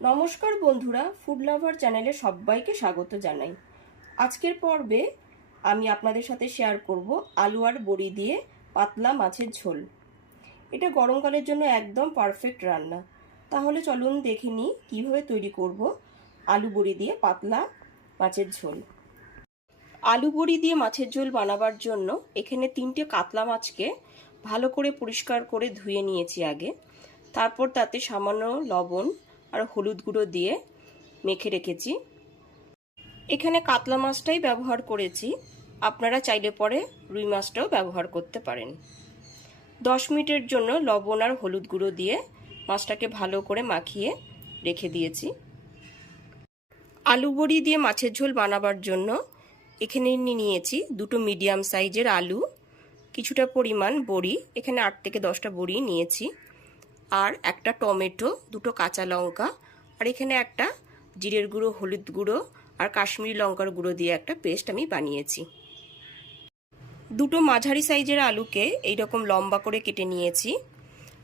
নমস্কার বন্ধুরা food lover চ্যানেলে সবাইকে স্বাগত জানাই। আজকের পর্বে আমি আপনাদের সাথে শেয়ার করব আলু আর বড়ি দিয়ে পাতলা মাছের ঝোল। এটা গরমকালের জন্য একদম পারফেক্ট রান্না। তাহলে চলুন দেখে নিই কীভাবে তৈরি করব আলু বড়ি দিয়ে পাতলা মাছের ঝোল। আলু বড়ি দিয়ে মাছের ঝোল বানাবার জন্য এখানে তিনটে কাতলা মাছকে ভালো করে পরিষ্কার করে ধুয়ে নিয়েছি আগে। তারপর তাতে সামান্য লবণ আর হলুদ গুঁড়ো দিয়ে মেখে রেখেছি। এখানে কাতলা মাছটাই ব্যবহার করেছি। আপনারা চাইলে পরে রুই মাছটাও ব্যবহার করতে পারেন। দশ মিনিটের জন্য লবণ আর হলুদ গুঁড়ো দিয়ে মাছটাকে ভালো করে মাখিয়ে রেখে দিয়েছি। আলু বড়ি দিয়ে মাছের ঝোল বানাবার জন্য এখানে নিয়েছি দুটো মিডিয়াম সাইজের আলু, কিছুটা পরিমাণ বড়ি। এখানে আট থেকে দশটা বড়ি নিয়েছি। আর একটা টমেটো, দুটো কাঁচা লঙ্কা, আর এখানে একটা জিরের গুঁড়ো, হলুদ গুঁড়ো আর কাশ্মীরি লঙ্কার গুঁড়ো দিয়ে একটা পেস্ট আমি বানিয়েছি। দুটো মাঝারি সাইজের আলুকে এইরকম লম্বা করে কেটে নিয়েছি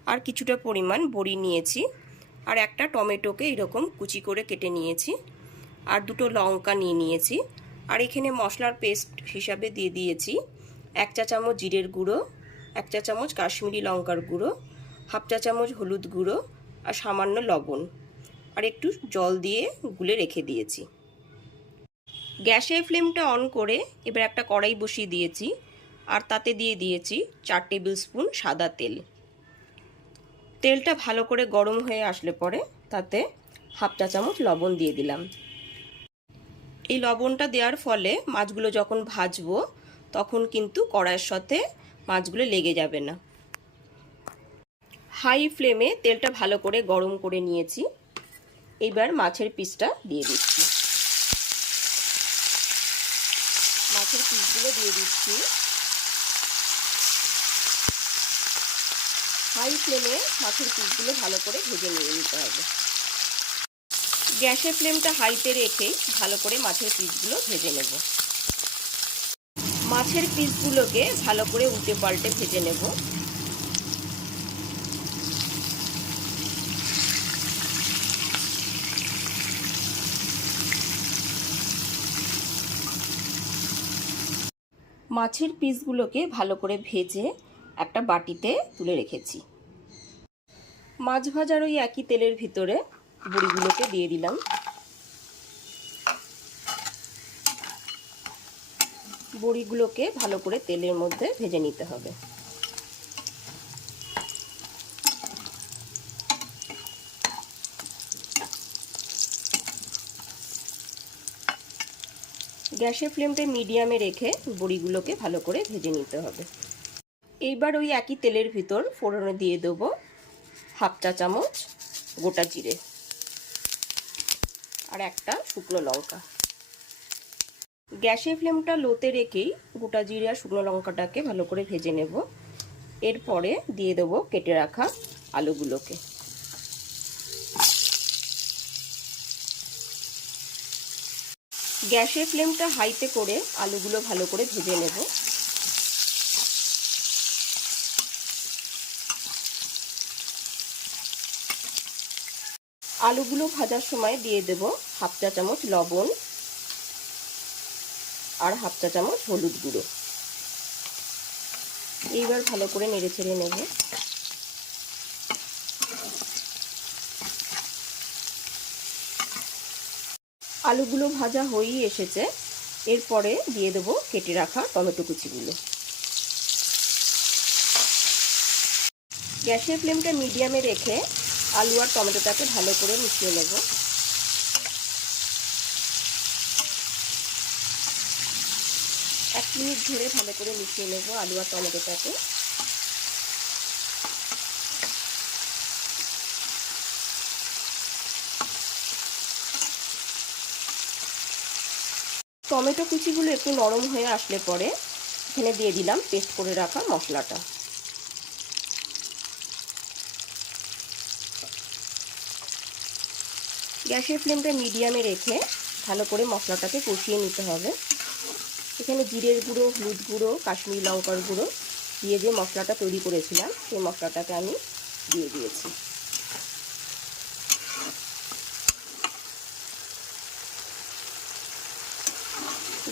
আর কিছুটা পরিমাণ বড়ি নিয়েছি আর একটা টমেটোকে এইরকম কুচি করে কেটে নিয়েছি আর দুটো লঙ্কা নিয়ে নিয়েছি আর এখানে মশলার পেস্ট হিসাবে দিয়ে দিয়েছি এক চা চামচ জিরের গুঁড়ো, এক চা চামচ কাশ্মীরি লঙ্কার গুঁড়ো হাফ চা চামচ হলুদ গুঁড়ো আর সামান্য লবণ আর একটু জল দিয়ে গুলে রেখে দিয়েছি। গ্যাসের ফ্লেমটা অন করে এবার একটা কড়াই বসিয়ে দিয়েছি আর তাতে দিয়ে দিয়েছি চার টেবিল স্পুন সাদা তেল। তেলটা ভালো করে গরম হয়ে আসলে পরে তাতে হাফ চা চামচ লবণ দিয়ে দিলাম। এই লবণটা দেওয়ার ফলে মাছগুলো যখন ভাজবো তখন কিন্তু কড়াইয়ের সাথে মাছগুলো লেগে যাবে না। হাই ফ্লেমে তেলটা ভালো করে গরম করে নিয়েছি। এবার মাছের পিসটা দিয়ে দিচ্ছি। মাছের পিসগুলো দিয়ে দিচ্ছি। হাই ফ্লেমে মাছের পিসগুলো ভালো করে ভেজে নিয়ে নিতে হবে। গ্যাসের ফ্লেমটা হাইতে রেখেই ভালো করে মাছের পিসগুলো ভেজে নেব। মাছের পিসগুলোকে ভালো করে উল্টে পাল্টে ভেজে নেব। মাছের পিসগুলোকে ভালো করে ভেজে একটা বাটিতে তুলে রেখেছি। মাছ ভাজার ওই একই তেলের ভিতরে বড়িগুলোকে দিয়ে দিলাম। বড়িগুলোকে ভালো করে তেলের মধ্যে ভেজে নিতে হবে। গ্যাসের ফ্লেমটা মিডিয়ামে রেখে বড়িগুলোকে ভালো করে ভেজে নিতে হবে। এইবার ওই একই তেলের ভিতর ফোড়নে দিয়ে দেবো হাফ চা চামচ গোটা জিরে আর একটা শুকনো লঙ্কা। গ্যাসের ফ্লেমটা লোতে রেখেই গোটা জিরে আর শুকনো লঙ্কাটাকে ভালো করে ভেজে নেব। এরপরে দিয়ে দেবো কেটে রাখা আলুগুলোকে। গ্যাসের ফ্লেমটা হাইতে করে আলুগুলো ভালো করে ভেজে নেব। আলুগুলো ভাজার সময় দিয়ে দেব হাফ চা চামচ লবণ আর হাফ চা চামচ হলুদ গুঁড়ো। এইবার ভালো করে নেড়ে ছেড়ে নেব। আলুগুলো ভাজা হয়েই এসেছে। এরপরে দিয়ে দেবো কেটে রাখা টমেটো কুচিগুলো। গ্যাসের ফ্লেমটা মিডিয়ামে রেখে আলু আর টমেটোটাকে ভালো করে মিশিয়ে নেব। এক মিনিট ধরে ভালো করে মিশিয়ে নেব আলু আর টমেটোটাকে। টমেটো কুচিগুলো একটু নরম হয়ে আসলে পরে এখানে দিয়ে দিলাম পেস্ট করে রাখা মশলাটা। গ্যাসের ফ্লেমটা মিডিয়ামে রেখে ভালো করে মশলাটাকে কষিয়ে নিতে হবে। এখানে জিরের গুঁড়ো, হলুদ গুঁড়ো, কাশ্মীরি লঙ্কার গুঁড়ো দিয়ে যে মশলাটা তৈরি করেছিলাম, সেই মশলাটাকে আমি দিয়ে দিয়েছি।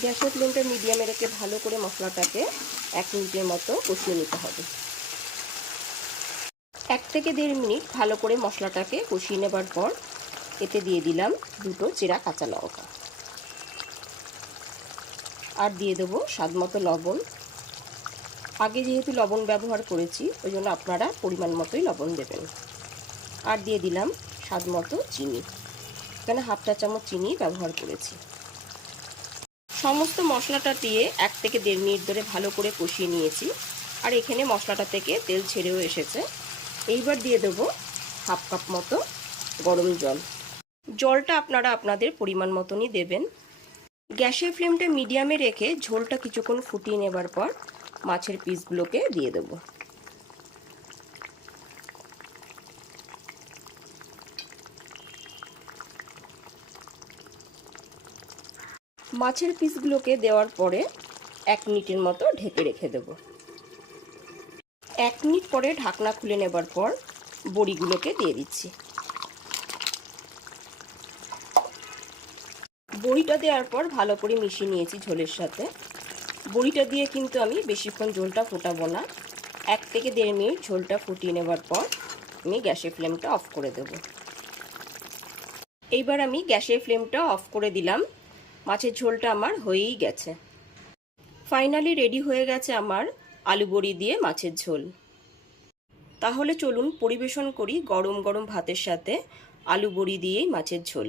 গ্যাসের ফ্লেমটা মিডিয়ামে রেখে ভালো করে মশলাটাকে এক মিনিটের মতো কষিয়ে নিতে হবে। এক থেকে দেড় মিনিট ভালো করে মশলাটাকে কষিয়ে নেবার পর এতে দিয়ে দিলাম দুটো চেরা কাঁচা লঙ্কা। আর দিয়ে দেবো স্বাদ মতো লবণ। আগে যেহেতু লবণ ব্যবহার করেছি, ওই জন্য আপনারা পরিমাণ মতোই লবণ দেবেন। আর দিয়ে দিলাম স্বাদ মতো চিনি। এখানে হাফ চা চামচ চিনি ব্যবহার করেছি। সমস্ত মশলাটা দিয়ে এক থেকে দেড় মিনিট ধরে ভালো করে কষিয়ে নিয়েছি। আর এখানে মশলাটা থেকে তেল ছেড়েও এসেছে। এইবার দিয়ে দেবো হাফ কাপ মতো গরম জল। জলটা আপনারা আপনাদের পরিমাণ মতনই দেবেন। গ্যাসের ফ্লেমটা মিডিয়ামে রেখে ঝোলটা কিছুক্ষণ ফুটিয়ে নেবার পর মাছের পিসগুলোকে দিয়ে দেবো। মাছের পিসগুলোকে দেওয়ার পরে এক মিনিটের মতো ঢেকে রেখে দেব। এক মিনিট পরে ঢাকনা খুলে নেবার পর বড়িগুলোকে দিয়ে দিচ্ছি। বড়িটা দেওয়ার পর ভালো করে মিশিয়ে নিয়েছি ঝোলের সাথে। বড়িটা দিয়ে কিন্তু আমি বেশিক্ষণ ঝোলটা ফোটাবো না। এক থেকে দেড় মিনিট ঝোলটা ফুটিয়ে নেবার পর আমি গ্যাসের ফ্লেমটা অফ করে দেব। এইবার আমি গ্যাসের ফ্লেমটা অফ করে দিলাম। মাছের ঝোলটা আমার হয়েই গেছে। ফাইনালি রেডি হয়ে গেছে আমার আলু বড়ি দিয়ে মাছের ঝোল। তাহলে চলুন পরিবেশন করি গরম গরম ভাতের সাথে আলু বড়ি দিয়েই মাছের ঝোল।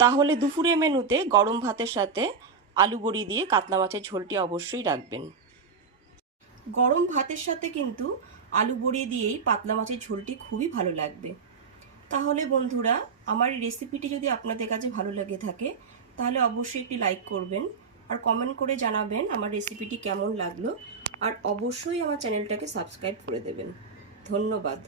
তাহলে দুপুরে মেনুতে গরম ভাতের সাথে আলু বড়ি দিয়ে কাতলা মাছের ঝোলটি অবশ্যই রাখবেন। গরম ভাতের সাথে কিন্তু আলু বড়ি দিয়েই পাতলা মাছের ঝোলটি খুবই ভালো লাগবে। তাহলে বন্ধুরা, আমার এই রেসিপিটি যদি আপনাদের কাছে ভালো লেগে থাকে, তাহলে অবশ্যই একটি লাইক করবেন আর কমেন্ট করে জানাবেন আমার রেসিপিটি কেমন লাগল। আর অবশ্যই আমার চ্যানেলটাকে সাবস্ক্রাইব করে দেবেন। ধন্যবাদ।